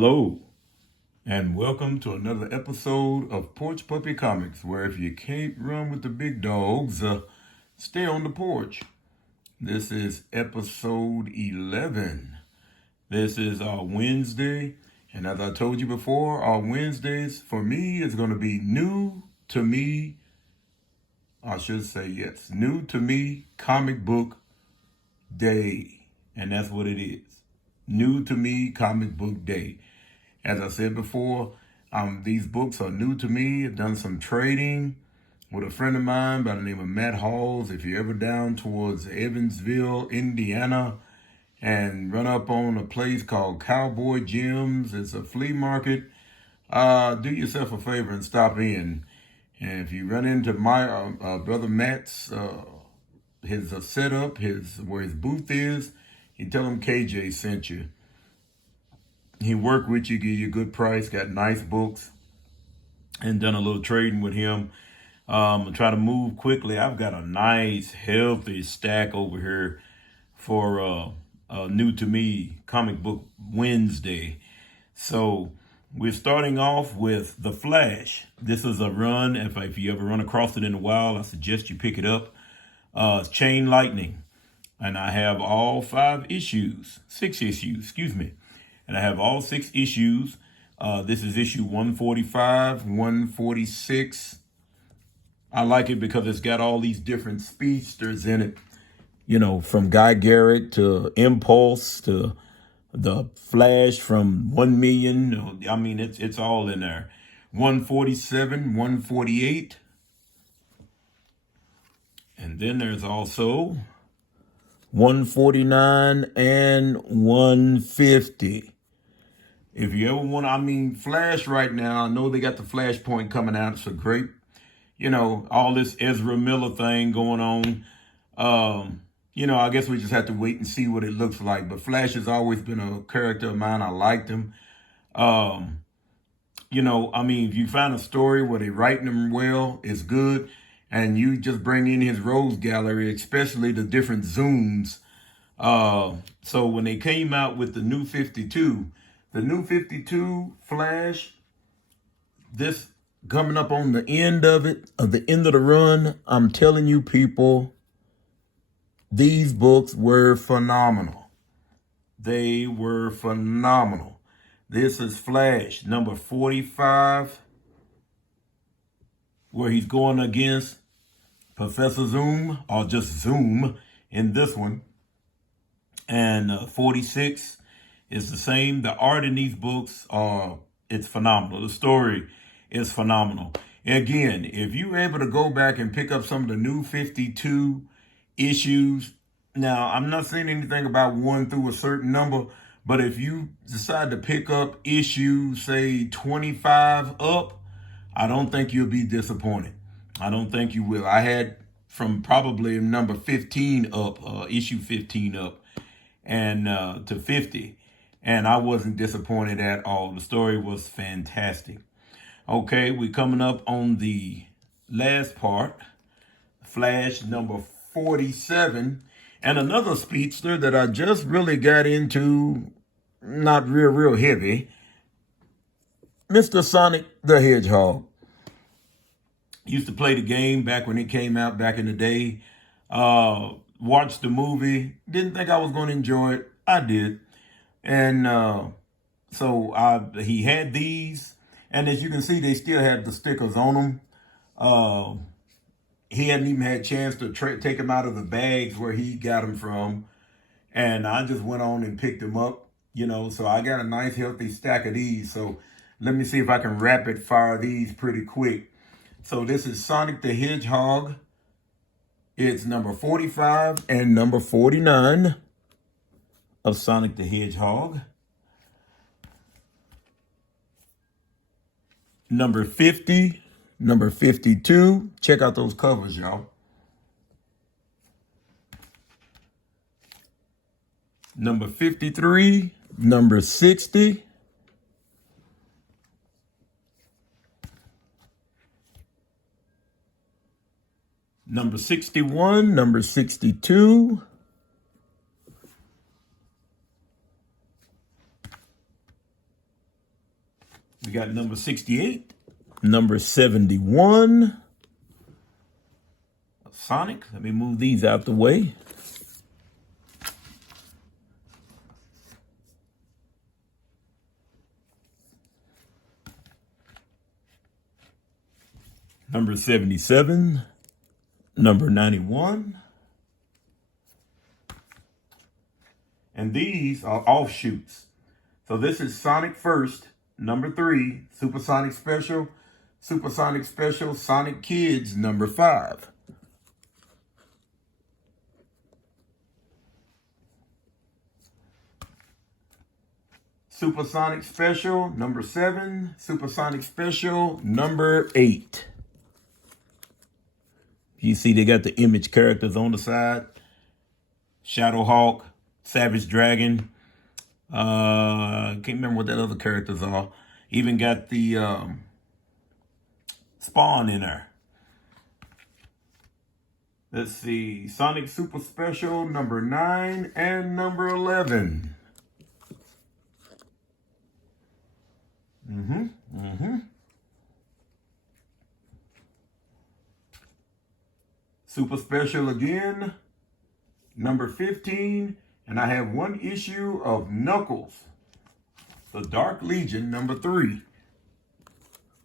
Hello, and welcome to another episode of Porch Puppy Comics, where if you can't run with the big dogs, stay on the porch. This is episode 11. This is our Wednesday, and as I told you before, our Wednesdays for me is going to be new to me, new to me comic book day, and that's what it is. New to me comic book day. As I said before, these books are new to me. I've done some trading with a friend of mine by the name of Matt Halls. If you're ever down towards Evansville, Indiana, and run up on a place called Cowboy Gems, it's a flea market, do yourself a favor and stop in. And if you run into my brother Matt's, his setup, where his booth is, you tell him KJ sent you. He worked with you, give you a good price, got nice books, and done a little trading with him. Try to move quickly. I've got a nice, healthy stack over here for new to me comic book Wednesday. So we're starting off with The Flash. This is a run. If you ever run across it in a while, I suggest you pick it up. It's Chain Lightning. And I have all 6 issues, and I have all 6 issues. This is issue 145, 146. I like it because it's got all these different speedsters in it. You know, from Guy Garrett to Impulse to the Flash from 1 million. I mean, it's all in there. 147, 148. And then there's also 149 and 150. If you ever want, Flash right now, I know they got the Flashpoint coming out. It's a great, all this Ezra Miller thing going on. I guess we just have to wait and see what it looks like. But Flash has always been a character of mine. I liked him. If you find a story where they're writing him well, it's good. And you just bring in his Rose Gallery, especially the different zooms. So when they came out with the new 52 Flash, this coming up on the end of the run, I'm telling you people, these books were phenomenal. They were phenomenal. This is Flash number 45, where he's going against Professor Zoom, or just Zoom in this one. And 46 is the same. The art in these books it's phenomenal. The story is phenomenal. Again, if you're able to go back and pick up some of the new 52 issues, now I'm not saying anything about 1 through a certain number, but if you decide to pick up issue, say 25 up, I don't think you'll be disappointed. I don't think you will. I had from probably number 15 up, issue 15 up, and to 50, and I wasn't disappointed at all. The story was fantastic. Okay, we're coming up on the last part, Flash number 47, and another speedster that I just really got into, not real heavy, Mr. Sonic the Hedgehog. Used to play the game back when it came out back in the day. Watched the movie. Didn't think I was going to enjoy it. I did. And so he had these. And as you can see, they still had the stickers on them. He hadn't even had a chance to take them out of the bags where he got them from. And I just went on and picked them up. So I got a nice healthy stack of these. So let me see if I can rapid fire these pretty quick. So this is Sonic the Hedgehog. It's number 45 and number 49 of Sonic the Hedgehog. Number 50, number 52. Check out those covers, y'all. Number 53, number 60. Number 61, number 62. We got number 68, number 71. Sonic. Let me move these out the way. Number 77, number 91. And these are offshoots. So this is Sonic First, number 3, Supersonic Special, Supersonic Special, Sonic Kids, number 5. Supersonic Special, number 7, Supersonic Special, number 8. You see they got the image characters on the side. Shadowhawk, Savage Dragon. Can't remember what that other characters are. Even got the Spawn in there. Let's see. Sonic Super Special, number 9 and number 11. Super Special again, number 15, and I have one issue of Knuckles, the Dark Legion, number 3.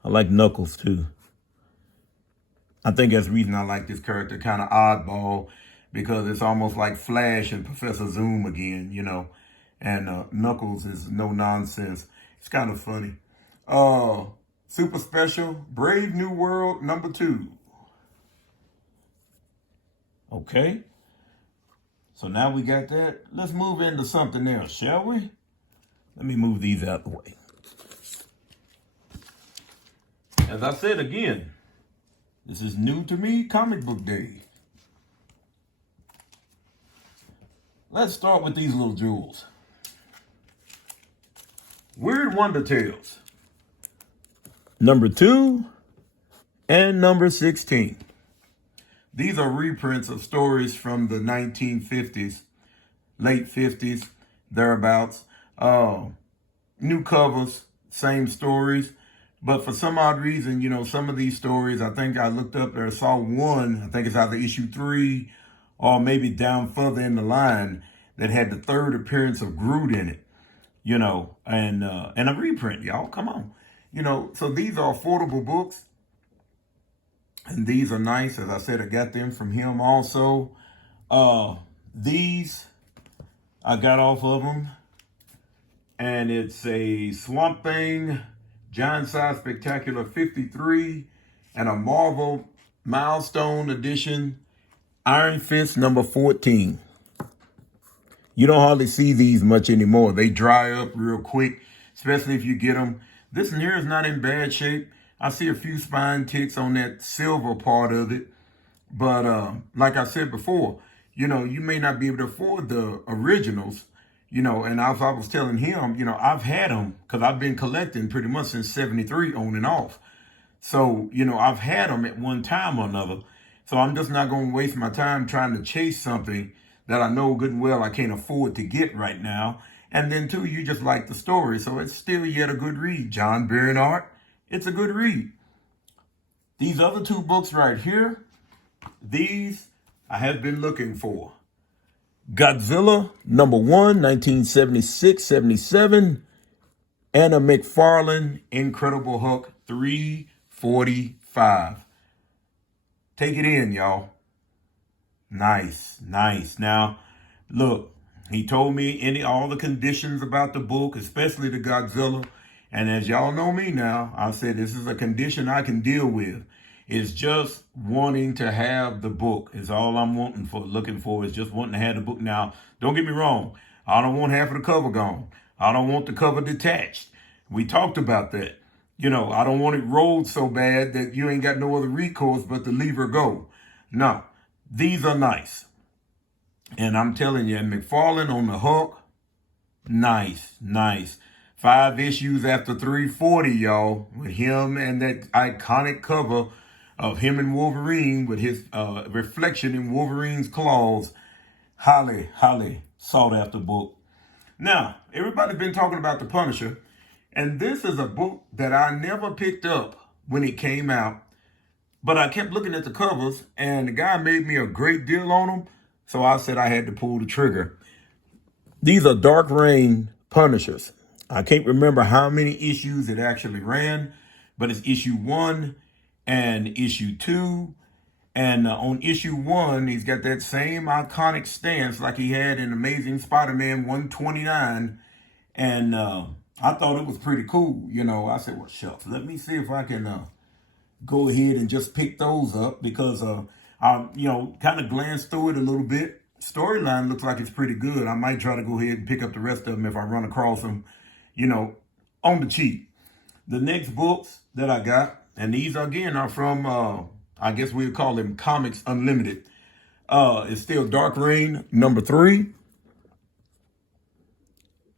I like Knuckles too. I think that's the reason I like this character, kind of oddball, because it's almost like Flash and Professor Zoom again, you know, and Knuckles is no nonsense. It's kind of funny. Super Special, Brave New World, number 2. Okay, so now we got that. Let's move into something else, shall we? Let me move these out the way. As I said again, this is new to me, comic book day. Let's start with these little jewels. Weird Wonder Tales, number 2 and number 16. These are reprints of stories from the 1950s, late 50s, thereabouts. New covers, same stories. But for some odd reason, you know, some of these stories, I think I looked up there, saw one, I think it's either issue 3 or maybe down further in the line, that had the 3rd appearance of Groot in it, you know, and a reprint, y'all, come on. You know, so these are affordable books. And these are nice. As I said, I got them from him also. These I got off of him. And it's a Swamp Thing Giant Size Spectacular 53 and a Marvel Milestone Edition Iron Fist number 14. You don't hardly see these much anymore. They dry up real quick, especially if you get them. This one here is not in bad shape. I see a few spine ticks on that silver part of it. But like I said before, you know, you may not be able to afford the originals, you know, and as I was telling him, you know, I've had them because I've been collecting pretty much since 73 on and off. So, you know, I've had them at one time or another. So I'm just not going to waste my time trying to chase something that I know good and well I can't afford to get right now. And then, too, you just like the story. So it's still yet a good read. John Byrne art. It's a good read. These other 2 books right here, these I have been looking for. Godzilla, number 1, 1976-77, and a McFarlane Incredible Hulk 345. Take it in, y'all. Nice, nice. Now, look, he told me all the conditions about the book, especially the Godzilla. And as y'all know me now, I said this is a condition I can deal with. It's just wanting to have the book is all I'm looking for is just wanting to have the book. Now, don't get me wrong. I don't want half of the cover gone. I don't want the cover detached. We talked about that. You know, I don't want it rolled so bad that you ain't got no other recourse but to leave her go. No, these are nice. And I'm telling you, McFarlane on the Hulk, nice, nice. 5 issues after 340, y'all, with him and that iconic cover of him and Wolverine with his reflection in Wolverine's claws. Highly, highly sought after book. Now, everybody's been talking about The Punisher, And this is a book that I never picked up when it came out, but I kept looking at the covers, and the guy made me a great deal on them. So I said I had to pull the trigger. These are Dark Reign Punishers. I can't remember how many issues it actually ran, but it's issue 1 and issue 2. And on issue 1, he's got that same iconic stance like he had in Amazing Spider-Man 129. And I thought it was pretty cool. I said, well, shucks, let me see if I can go ahead and just pick those up, because I, kind of glanced through it a little bit. Storyline looks like it's pretty good. I might try to go ahead and pick up the rest of them if I run across them, on the cheap. The next books that I got, and these again are from, I guess we would call them Comics Unlimited. It's still Dark Reign number 3.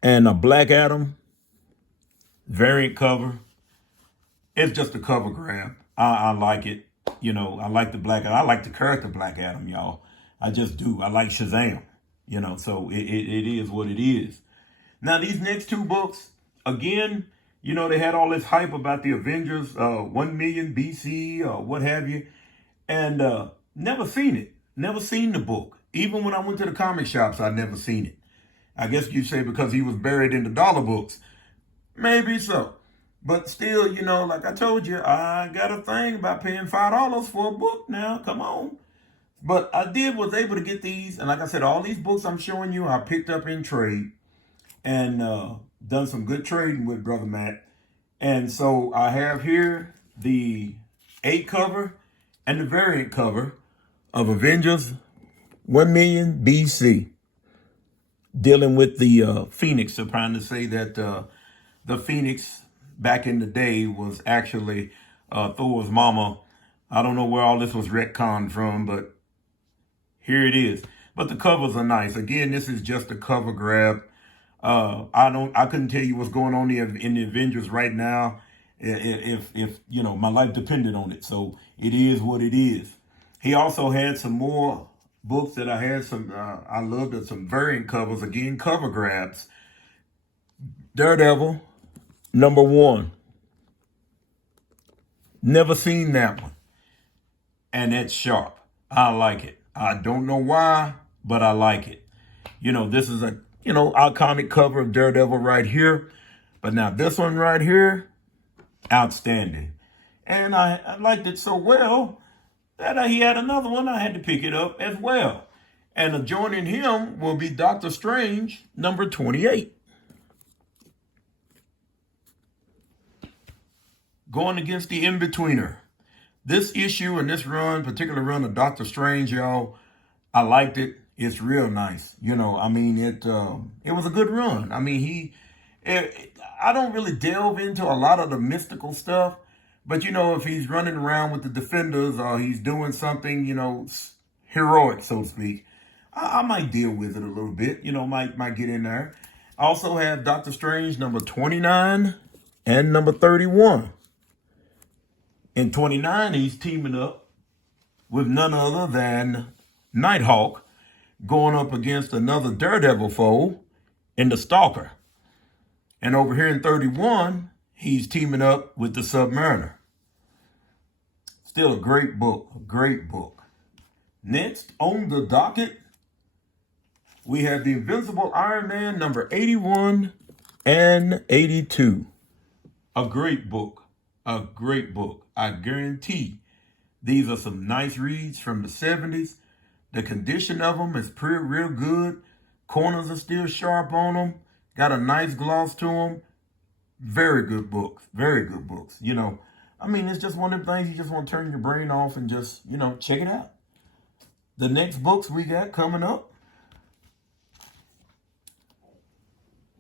And a Black Adam variant cover. It's just a cover grab. I like it. I like the Black Adam. I like the character Black Adam, y'all. I just do. I like Shazam. So it is what it is. Now, these next 2 books, again, they had all this hype about the Avengers, 1 million BC or what have you. And never seen it. Never seen the book. Even when I went to the comic shops, I never seen it. I guess you'd say because he was buried in the dollar books. Maybe so. But still, like I told you, I got a thing about paying $5 for a book now. Come on. But I was able to get these. And like I said, all these books I'm showing you, I picked up in trade and done some good trading with Brother Matt. And so I have here the 8 cover and the variant cover of Avengers 1 million BC. Dealing with the Phoenix. They're trying to say that the Phoenix back in the day was actually Thor's mama. I don't know where all this was retconned from, but here it is. But the covers are nice. Again, this is just a cover grab. I couldn't tell you what's going on in the Avengers right now if my life depended on it. So it is what it is. He also had some more books that I had I loved some variant covers, again, cover grabs. Daredevil, number 1. Never seen that one. And it's sharp. I like it. I don't know why, but I like it. This is a, iconic cover of Daredevil right here. But now this one right here, outstanding. And I liked it so well that he had another one. I had to pick it up as well. And adjoining him will be Doctor Strange, number 28. Going against the In-Betweener. This issue and this particular run of Doctor Strange, y'all, I liked it. It's real nice. It was a good run. I don't really delve into a lot of the mystical stuff, but if he's running around with the Defenders or he's doing something, heroic, so to speak, I might deal with it a little bit, might get in there. I also have Doctor Strange number 29 and number 31. In 29, he's teaming up with none other than Nighthawk, going up against another Daredevil foe in the Stalker. And over here in 31, he's teaming up with the Submariner. Still a great book, a great book. Next on the docket, we have the Invincible Iron Man number 81 and 82. A great book, a great book. I guarantee these are some nice reads from the 70s. The condition of them is real good. Corners are still sharp on them. Got a nice gloss to them. Very good books. Very good books. It's just one of the things you just want to turn your brain off and just, check it out. The next books we got coming up.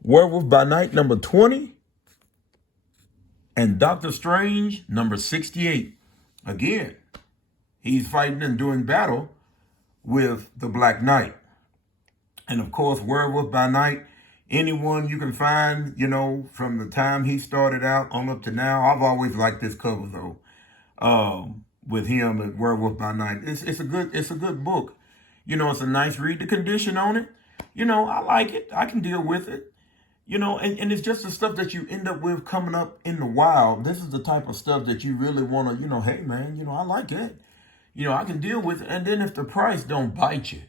Werewolf by Night number 20. And Doctor Strange number 68. Again, he's fighting and doing battle with the Black Knight. And of course, Werewolf by Night, anyone you can find, from the time he started out on up to now. I've always liked this cover though, with him at Werewolf by Night. It's a good book. It's a nice read. The condition on it, I like it. I can deal with it. and it's just the stuff that you end up with coming up in the wild. This is the type of stuff that you really want to, hey man, I like that. I can deal with it. And then if the price don't bite you,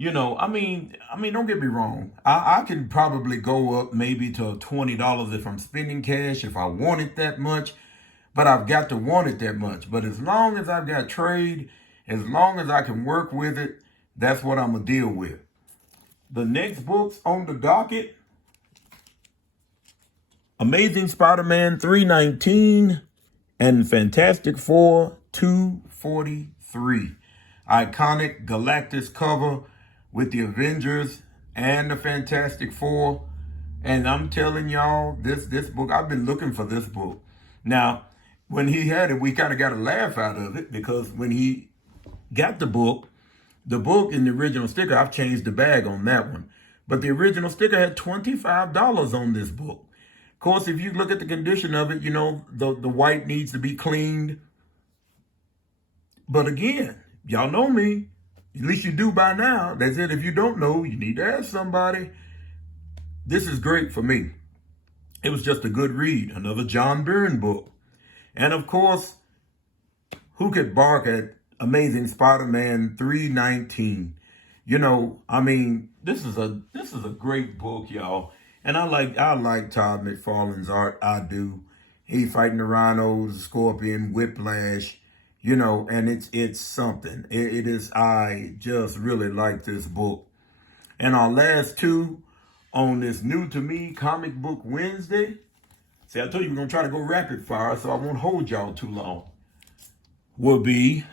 don't get me wrong. I can probably go up maybe to $20 if I'm spending cash, if I want it that much, but I've got to want it that much. But as long as I've got trade, as long as I can work with it, that's what I'm going to deal with. The next books on the docket, Amazing Spider-Man 319 and Fantastic Four 243. Iconic Galactus cover with the Avengers and the Fantastic Four. And I'm telling y'all, this book, I've been looking for this book. Now, when he had it, we kind of got a laugh out of it because when he got the book in the original sticker, I've changed the bag on that one. But the original sticker had $25 on this book. Of course, if you look at the condition of it, the white needs to be cleaned. But again, y'all know me. At least you do by now. That's it. If you don't know, you need to ask somebody. This is great for me. It was just a good read. Another John Byrne book. And of course, who could bark at Amazing Spider-Man 319? This is a great book, y'all. And I like Todd McFarlane's art. I do. He fighting the rhinos, the scorpion, whiplash, and it's something. It is. I just really like this book. And our last two on this new to me Comic Book Wednesday. See, I told you we're gonna try to go rapid fire, so I won't hold y'all too long. Will be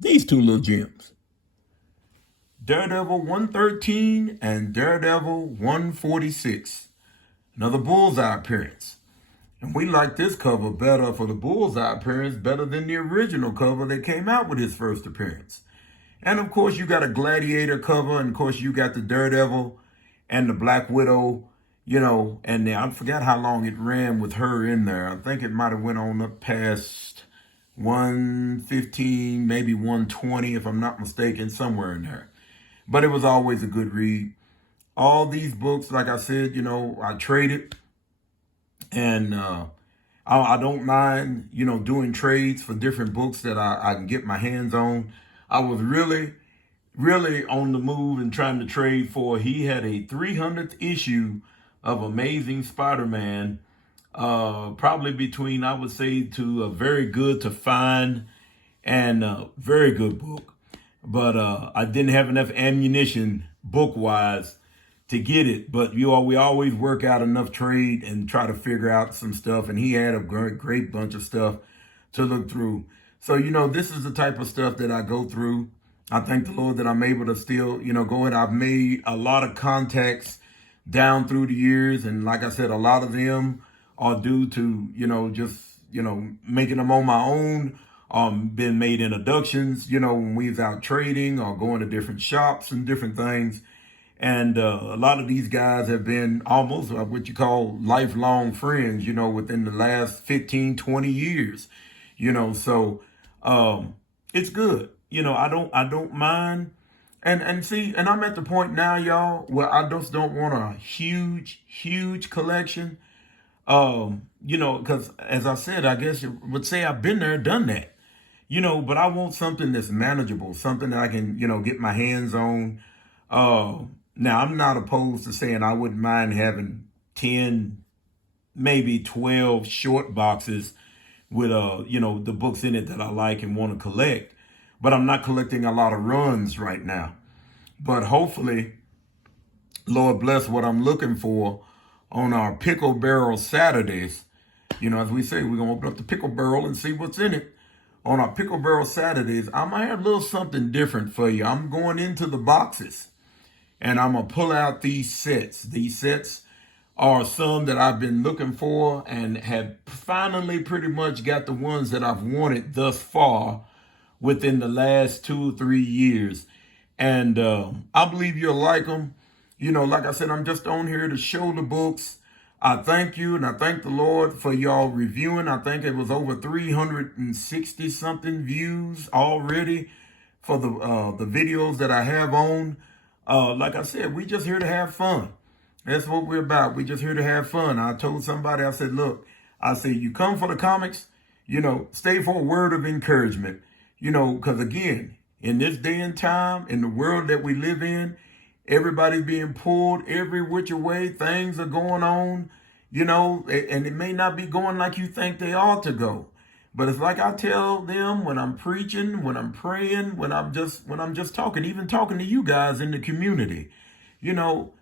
these two little gems. Daredevil 113 and Daredevil 146. Another bullseye appearance. And we like this cover better for the bullseye appearance, better than the original cover that came out with his first appearance. And of course, you got a Gladiator cover, and of course, you got the Daredevil and the Black Widow, and I forgot how long it ran with her in there. I think it might have went on up past 115, maybe 120, if I'm not mistaken, somewhere in there. But it was always a good read. All these books, like I said, I traded. And I don't mind, doing trades for different books that I can get my hands on. I was really, really on the move and trying to trade for. He had a 300th issue of Amazing Spider-Man, probably between, I would say, to a very good to find and a very good book. But I didn't have enough ammunition book-wise to get it. But we always work out enough trade and try to figure out some stuff. And he had a great bunch of stuff to look through. So, this is the type of stuff that I go through. I thank the Lord that I'm able to still, go in. I've made a lot of contacts down through the years. And like I said, a lot of them are due to, just, making them on my own. Been made introductions, when we was out trading or going to different shops and different things. And a lot of these guys have been almost what you call lifelong friends, within the last 15, 20 years, so it's good. I don't mind. And see, and I'm at the point now, y'all, where I just don't want a huge collection. Because as I said, I guess you would say I've been there, done that. But I want something that's manageable, something that I can, get my hands on. Now, I'm not opposed to saying I wouldn't mind having 10, maybe 12 short boxes with, the books in it that I like and want to collect. But I'm not collecting a lot of runs right now. But hopefully, Lord bless what I'm looking for on our Pickle Barrel Saturdays. As we say, we're going to open up the pickle barrel and see what's in it. On our Pickle Barrel Saturdays, I might have a little something different for you. I'm going into the boxes and I'm going to pull out these sets. These sets are some that I've been looking for and have finally pretty much got the ones that I've wanted thus far within the last 2 or 3 years. And I believe you'll like them. Like I said, I'm just on here to show the books. I thank you and I thank the Lord for y'all reviewing. I think it was over 360 something views already for the videos that I have on. Like I said, we just here to have fun. That's what we're about. We're just here to have fun. I told somebody, I said, look, I said, you come for the comics, stay for a word of encouragement, because again, in this day and time, in the world that we live in, everybody's being pulled every which way. Things are going on, and it may not be going like you think they ought to go. But it's like I tell them when I'm preaching, when I'm praying, when I'm just talking, even talking to you guys in the community, you know,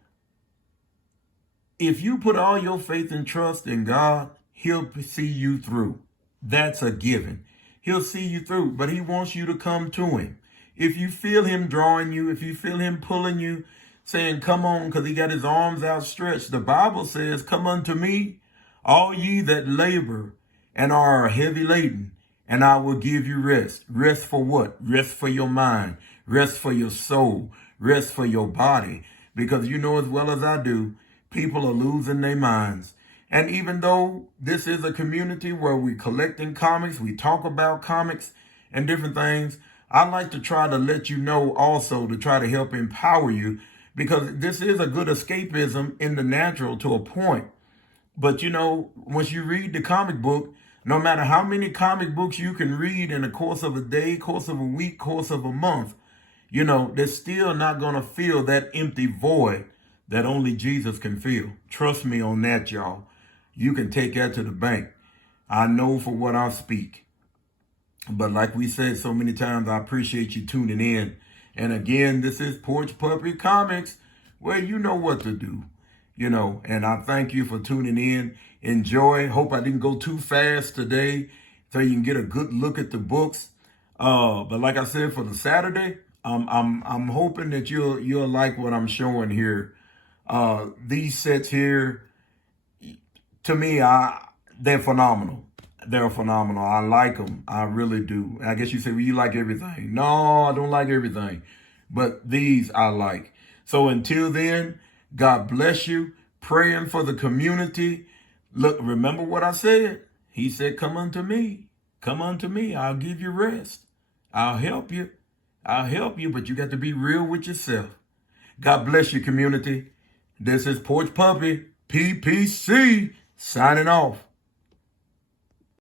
if you put all your faith and trust in God, he'll see you through. That's a given. He'll see you through, but he wants you to come to him. If you feel him drawing you, if you feel him pulling you, saying, come on, because he got his arms outstretched. The Bible says, come unto me, all ye that labor and are heavy laden, and I will give you rest. Rest for what? Rest for your mind. Rest for your soul. Rest for your body. Because you know as well as I do, people are losing their minds. And even though this is a community where we're collecting comics, we talk about comics and different things, I like to try to let you know also to try to help empower you, because this is a good escapism in the natural to a point. But once you read the comic book, no matter how many comic books you can read in the course of a day, course of a week, course of a month, they're still not going to fill that empty void that only Jesus can fill. Trust me on that, y'all. You can take that to the bank. I know for what I speak. But like we said so many times, I appreciate you tuning in. And again, this is Porch Puppy Comics, where you know what to do. And I thank you for tuning in. Enjoy. Hope I didn't go too fast today so you can get a good look at the books. But like I said, for the Saturday, I'm hoping that you'll like what I'm showing here. These sets here, to me, they're phenomenal. They're phenomenal. I like them. I really do. I guess you say, well, you like everything. No, I don't like everything. But these I like. So until then, God bless you. Praying for the community. Look, remember what I said. He said, come unto me. Come unto me. I'll give you rest. I'll help you. I'll help you, but you got to be real with yourself. God bless you, community. This is Porch Puppy, PPC, signing off.